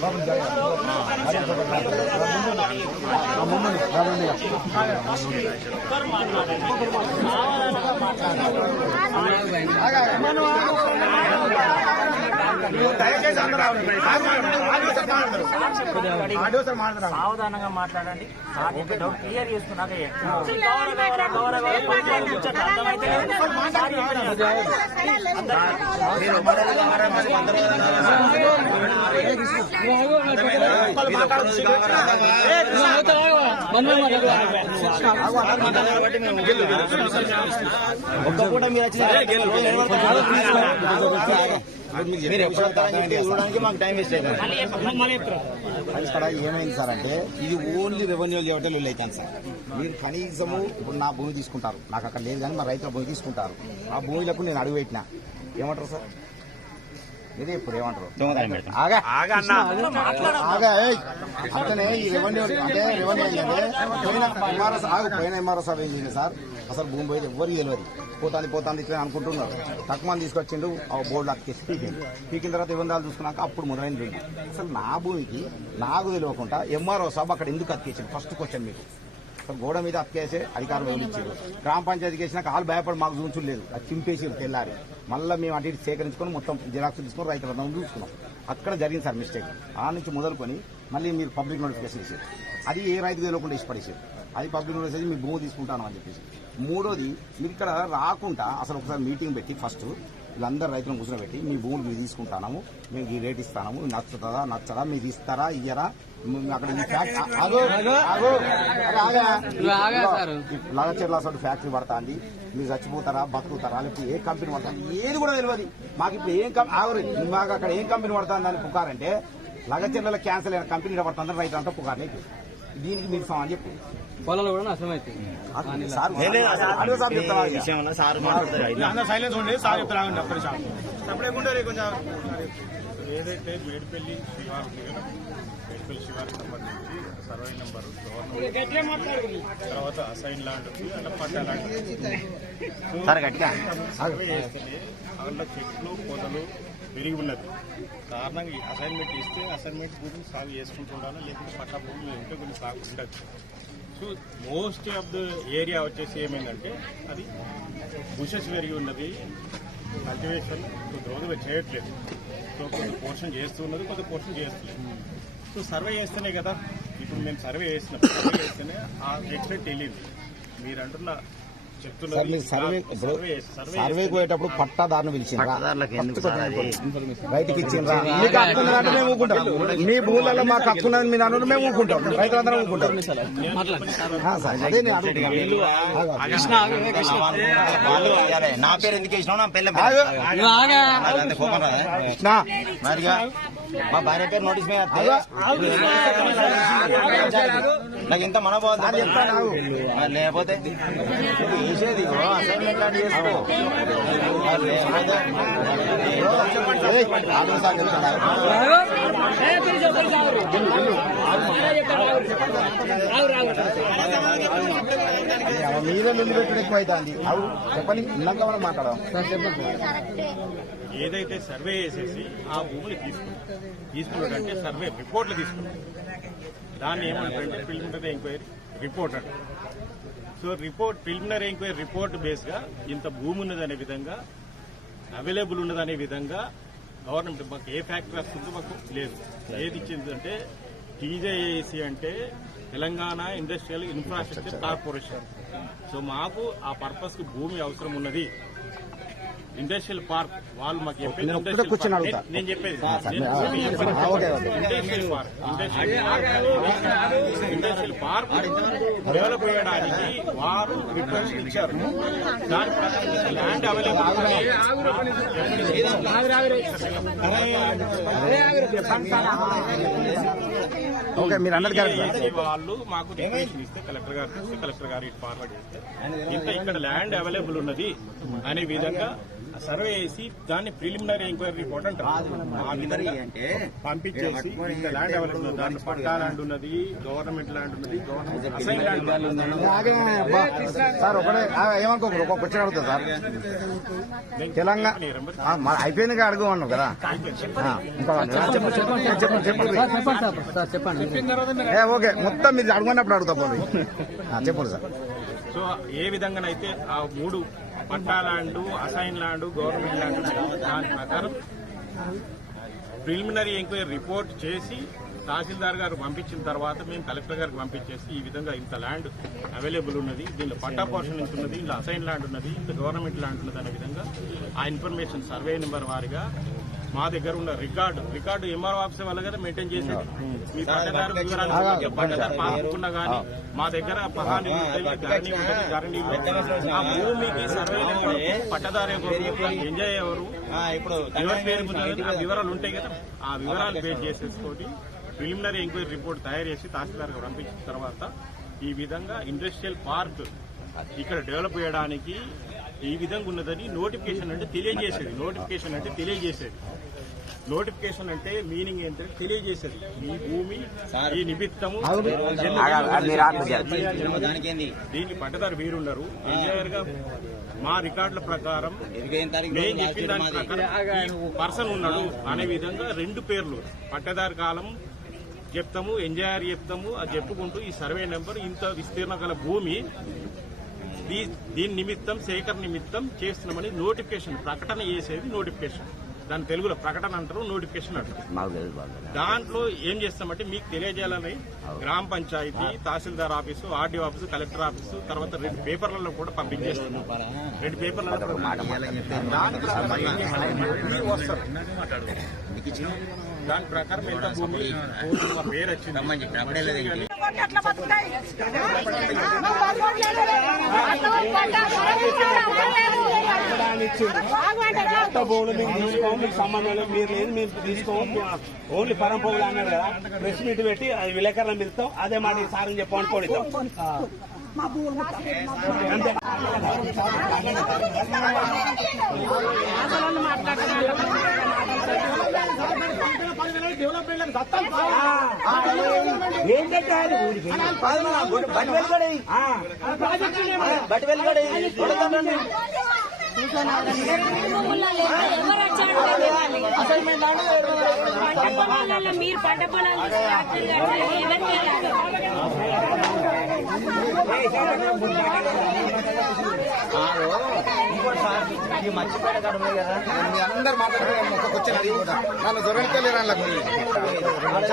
మనం దయచేసి అందరూ ఆడియో సార్ మాట్లాడారు సావధానంగా మాట్లాడండి క్లియర్ చేసుకున్నాక గౌరవ గౌరవ గౌరవ మీరు ఎప్పుడు చూడడానికి మాకు టైం వేస్ట్ అవుతుంది ఇక్కడ ఏమైంది సార్ అంటే ఇది ఓన్లీ రెవెన్యూ చేయటం అవుతాను సార్. మీరు కనీసము ఇప్పుడు నా భూమి తీసుకుంటారు. నాకు అక్కడ లేదు కానీ మా రైతుల భూమి తీసుకుంటారు. ఆ భూమిలకు నేను అడుగు పెట్టినా. ఏమంటారు సార్? మీరే ఇప్పుడు ఏమంటారు? ఆగా. ఆగా ఏయ్. అతనే ఈ రెవెన్యూ అంటే రెవెన్యూ ఏంటంటే పోయిన ఎంఆర్ఎస్ ఆగు పోయిన ఎంఆర్ఎస్ సార్ ఏం చేసింది సార్? అసలు భూమి పోయేది ఎవరు తెలియదు. పోతాంది పోతాంది ఇట్లా అనుకుంటున్నారు. తక్కువ మంది తీసుకొచ్చిండు ఆ బోర్డు అక్కేసి పీకింది పీకిన తర్వాత ఇబ్బందాలు చూసుకున్నాక అప్పుడు మొదలైంది. అసలు నా భూమికి నాకు తెలియకుండా ఎంఆర్ఓ సాబ్ అక్కడ ఎందుకు అతికేసింది ఫస్ట్ క్వశ్చన్ మీకు. గోడ మీద అతికేసే అధికారం వదిలిచ్చారు గ్రామ పంచాయతీకి వేసినాక వాళ్ళు భయపడి మాకు చూపించలేదు అది చింపేసి తెల్లారి. మళ్ళీ మేము అటు ఇటు సేకరించుకొని మొత్తం జిరాక్స్ తీసుకొని రైతుల చూసుకున్నాం. అక్కడ జరిగింది సార్ మిస్టేక్ ఆ నుంచి మొదలుకొని మళ్ళీ మీరు పబ్లిక్ నోటిఫికేషన్ ఇచ్చారు. అది ఏ రైతు తెలియకుండా ఇష్టపడేసారు అది పబ్లిక్ నోటిఫికేషన్ మీ భూమి తీసుకుంటాను అని చెప్పేసి. మూడోది మీరు ఇక్కడ రాకుండా అసలు ఒకసారి మీటింగ్ పెట్టి ఫస్ట్ వీళ్ళందరూ రైతులను కూర్చోబెట్టి మీ భూములు మీరు తీసుకుంటాము మేము ఈ రేట్ ఇస్తాము నచ్చుతుందా నచ్చదా మీరు ఇస్తారా ఇయ్యరా అక్కడ. లగచెర్ల అసలు ఫ్యాక్టరీ పడుతుంది మీరు చచ్చిపోతారా బతుకుతారా లేకపోతే ఏ కంపెనీ పడుతుంది ఏది కూడా తెలియదు మాకు ఇప్పుడు ఏం కంపెనీ ఆగురు మాకు అక్కడ ఏం కంపెనీ పడుతుంది అని పుకారంటే లగచెర్ల క్యాన్సల్ అయిన కంపెనీ పడుతుందని రైతు అంతా పుకారు దీనికి మీరు సమాన్ చెప్పు పొలంలో కూడా నష్టం అవుతుంది సైలెన్స్ ఉండి సార్ చెప్తారా సపరేట్ కొంచెం. ఏదైతే మేడిపల్లి శివారు మేడిపల్లి శివారికి సంబంధించి సర్వే నెంబర్ గవర్నమెంట్ తర్వాత అసైన్ ల్యాండ్ ఉంది, అట్లా పట్టా ల్యాండ్. ఉంది. సార్ గట్టిగా. సర్వే చేస్తేనే అందులో చెట్లు పొదలు పెరిగి ఉన్నది. కారణంగా ఈ అసైన్మెంట్ ఇస్తే అసైన్మెంట్ భూమిని సాగు చేసుకుంటూ ఉండాలి లేకుంటే పట్టా భూములు ఉంటే కొన్ని సాగు ఉండదు. So most of the area వచ్చేసి ఏమైందంటే అది బుషెస్ పెరిగి ఉన్నది. కల్టివేషన్ కొంత రోజుగా చేయట్లేదు. సో కొంత పోర్షన్ చేస్తున్నది కొంత పోర్షన్ చేస్తలేదు. సో సర్వే చేస్తేనే కదా ఇప్పుడు మేము సర్వే చేసినాం. సర్వే చేస్తేనే ఆ ఎక్స్పెక్ట్ తెలియదు. మీరు అంటున్న సార్ చెప్తున్నది మీరు సర్వే ఇప్పుడు సర్వే సర్వే సర్వేకి పోయేటప్పుడు పట్టాదారుని పిలిచిండ్రా? రైతుకి ఇచ్చిండ్రా మీకు హక్కు ఉన్నదంటే మేము ఊకుంటాం మీ భూములలో మాకు హక్కు ఉన్నది మీరు అన్నారు మేము ఊకుంటాం రైతులందరం ఊకుంటాం ఆ, సార్, అదే నేను అడుగుతున్నా. వాళ్ళు. అదే, నా పేరు ఎందుకు మా భార్య పేరు నోటీస్ మీద. నాకు ఇంత ఆగు. లేకపోతే వేసేది అసైన్మెంట్ లాంటి చేసుకో మీరే ముందు పెట్టడం ఎక్కువ అవుతుంది అవు చెప్పండి ఇందాక మనం మాట్లాడదాం ఏదైతే సర్వే చేసేసి ఆ భూములు తీసుకున్నాం తీసుకున్నాడంటే సర్వే రిపోర్ట్లు తీసుకున్నాం దాన్ని ఏమంటారంటే ప్రిలిమినరీ ఎంక్వైరీ రిపోర్ట్ అంటారు. So report preliminary enquiry report బేస్గా ఇంత భూమి ఉన్నదనే విధంగా అవైలబుల్ ఉన్నదనే విధంగా గవర్నమెంట్ మాకు ఏ ఫ్యాక్టరీ వస్తుందో మాకు లేదు. ఏది ఇచ్చిందంటే టీజేఏసి అంటే Telangana industrial infrastructure corporation. So మాకు ఆ పర్పస్కి భూమి అవసరం ఉన్నది. ఇండస్ట్రియల్ పార్క్ వాళ్ళు మాకు చెప్పేది నేను చెప్పేది. Industrial park industrial park develop చేయడానికి వారు రిక్వెస్ట్ ఇచ్చారు. దాని ప్రకారం ల్యాండ్ అవైలబుల్ ఓకే మీరు అన్నది కరెక్ట్. వాళ్ళు మాకు రిక్వెస్ట్ ఇస్తే కలెక్టర్ గారు ఇస్తే కలెక్టర్ గారు ఇటు ఫార్వర్డ్ చేస్తే ఇంత ఇక్కడ ల్యాండ్ అవైలబుల్ ఉన్నది అనే విధంగా సర్వే చేసి దాన్ని ప్రిలిమినరీ ఎంక్వైరీ రిపోర్ట్ అంటారు. అంటే పంపించేసి ల్యాండ్ అవైలబుల్ ఉంది దాంట్లో పట్టా ల్యాండ్ ఉన్నది గవర్నమెంట్ ల్యాండ్ ఉన్నది గవర్నమెంట్ అసైన్ ల్యాండ్ సార్ ఒకటే ఆ, ఏమనుకోకూడదు ఒక క్వశ్చన్ అడుగుతా సార్. తెలంగాణ ఆ, మరి అయిపోయింది కదా అడుగు అన్నావు కదా. ఆ, ఇంకా వాళ్ళు. చెప్పు చెప్పు చెప్పు చెప్పు సార్ చెప్పండి చెప్పండి. ఏ ఓకే మొత్తం మీరు అడుగున్నప్పుడు అడుగుతా పోండి చెప్పండి సార్. సో ఏ విధంగానైతే ఆ మూడు patta land assign land government land దాని ప్రకారం ప్రిలిమినరీ ఎంక్వైరీ రిపోర్ట్ చేసి తహసీల్దార్ గారు పంపించిన తర్వాత మేము కలెక్టర్ గారికి పంపించేసి ఈ విధంగా ఇంత ల్యాండ్ అవైలబుల్ ఉన్నది దీనిలో పట్టా పోర్షన్ ఇంత ఉన్నది ఇందులో అసైన్ ల్యాండ్ ఉన్నది ఇంత గవర్నమెంట్ ల్యాండ్ ఉన్నది అనే విధంగా ఆ ఇన్ఫర్మేషన్ సర్వే నెంబర్ వారిగా మా దగ్గర ఉన్న రికార్డు రికార్డు ఎంఆర్ఓ ఆఫీస్ వల్ల కదా మెయింటైన్ చేసేది మీ పట్టదారు వివరాలు పట్టదారు గానీ మా దగ్గర పహాని ఆ భూమికి సర్వే పట్టదారు ఎంజాయ్ ఎవరు ఇప్పుడు ఎవరి పేరు మీద ఉంది, ఆ వివరాలు ఉంటాయి కదా. ఆ వివరాలు బేస్ చేసేసుకొని ప్రిలిమినరీ ఎంక్వైరీ రిపోర్ట్ తయారు చేసి తహసీల్దార్ గారు పంపించిన తర్వాత ఈ విధంగా ఇండస్ట్రియల్ పార్క్ ఇక్కడ డెవలప్ చేయడానికి ఈ విధంగా ఉన్నదని నోటిఫికేషన్ అంటే తెలియజేసేది. నోటిఫికేషన్ అంటే తెలియజేసేది. నోటిఫికేషన్ అంటే మీనింగ్ ఏంటంటే తెలియజేసేది. ఈ భూమి ఈ నిమిత్తము దానికి పట్టదారు వీరున్నారు. ఎంజాయర్గా మా రికార్డుల ప్రకారం చెప్పిన దాని ప్రకారం పర్సన్ ఉన్నాడు అనే విధంగా రెండు పేర్లు. పట్టదారు కాలం చెప్తాము ఎంజాయర్ చెప్తాము అది చెప్పుకుంటూ ఈ సర్వే నెంబర్ ఇంత విస్తీర్ణ గల భూమి దీని నిమిత్తం సేకరణ నిమిత్తం చేస్తున్నామని నోటిఫికేషన్ ప్రకటన చేసేది నోటిఫికేషన్. దాని తెలుగులో ప్రకటన అంటారు నోటిఫికేషన్ అంటారు దాంట్లో ఏం చేస్తామంటే మీకు తెలియజేయాలని గ్రామ panchayat tahsildar office RDO office collector office తర్వాత రెండు పేపర్లలో కూడా పంపించేస్తున్నాం. రెండు పేపర్లలో వస్తారు దాని ప్రకారం ఎంత భూమి పేరు వచ్చింది అట్లా బతుకుతాయి మీకు సంబంధం లేదు మీరు లేదు మీరు తీసుకోము ఓన్లీ పరం పోగులు అన్నారు కదా ప్రెస్ మీట్ పెట్టి అది విలేకరులను పిలుస్తాం అదే మాట సారం చెప్పమని కోడిస్తాం అంతే ఏం కట్టాలి ఊరికి బట్టి వెళ్ళి మీరు పంట పొలాలు ఎవరికి ఈ మర్చిపోయిన కాడ కదా మీ అందరు మాట్లాడుతున్నారు ఒక అది కూడా నన్ను దొరకలేదు అందులో మంచి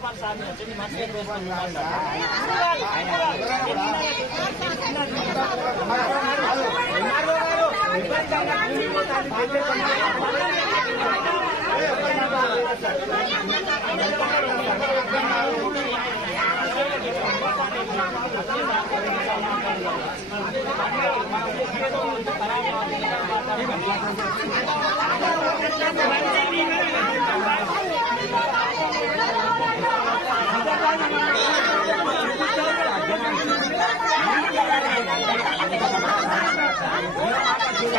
మేమే ఇచ్చేటోళ్ళం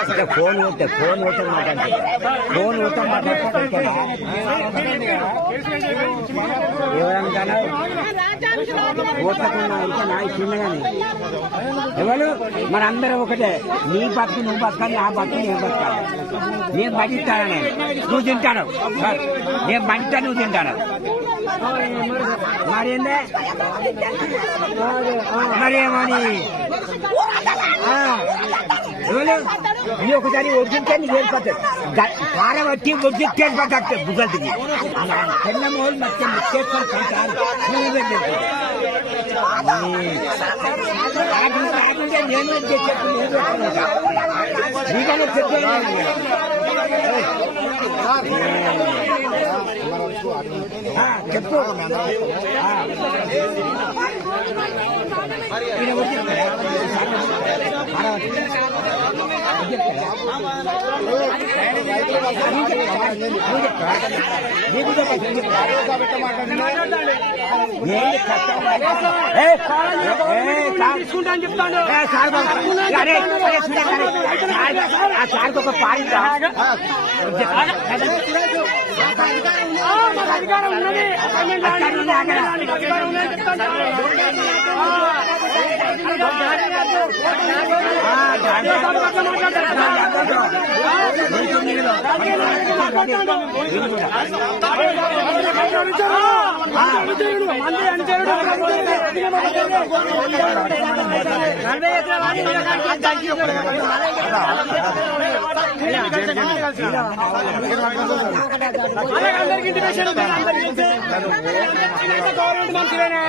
అంటే ఫోన్ కొట్టే ఫోన్ కొట్టే మాట్లాడితే ఫోన్ కొట్టే మాట్లాడుకుంటా ఎవరంటారా ఓట్లకున్నా ఇంకా నా చిన్నగానే ఎవరు? మన అందరం ఒకటే. నీ బతుకు నువ్వు బతకాలి నా బతుకు నేను బతకాలి. నేను బతిస్తాను నేను నువ్వు తింటాను నేను బతిస్తా నువ్వు తింటాను మరేందే మరేమని ఎవరు? నీ ఒకసారి ఒడిచితే నీకు వెళ్ళిపోతుంది కార బట్టి ఒడిచి కేసు పట్టాడు బుగ్గలకి చిన్న మోహన్ మొత్తం నేను చెప్పాను చెప్పు ఆ. ఈయన చెప్తాను సార్ ఒక పాయింట్ అధికారం ఉన్నది అధికారం ఉన్నది చెప్తాను అందరికి ఇంటిమేషన్ ఉంది అందరికి గవర్నమెంట్ మనుషులేనే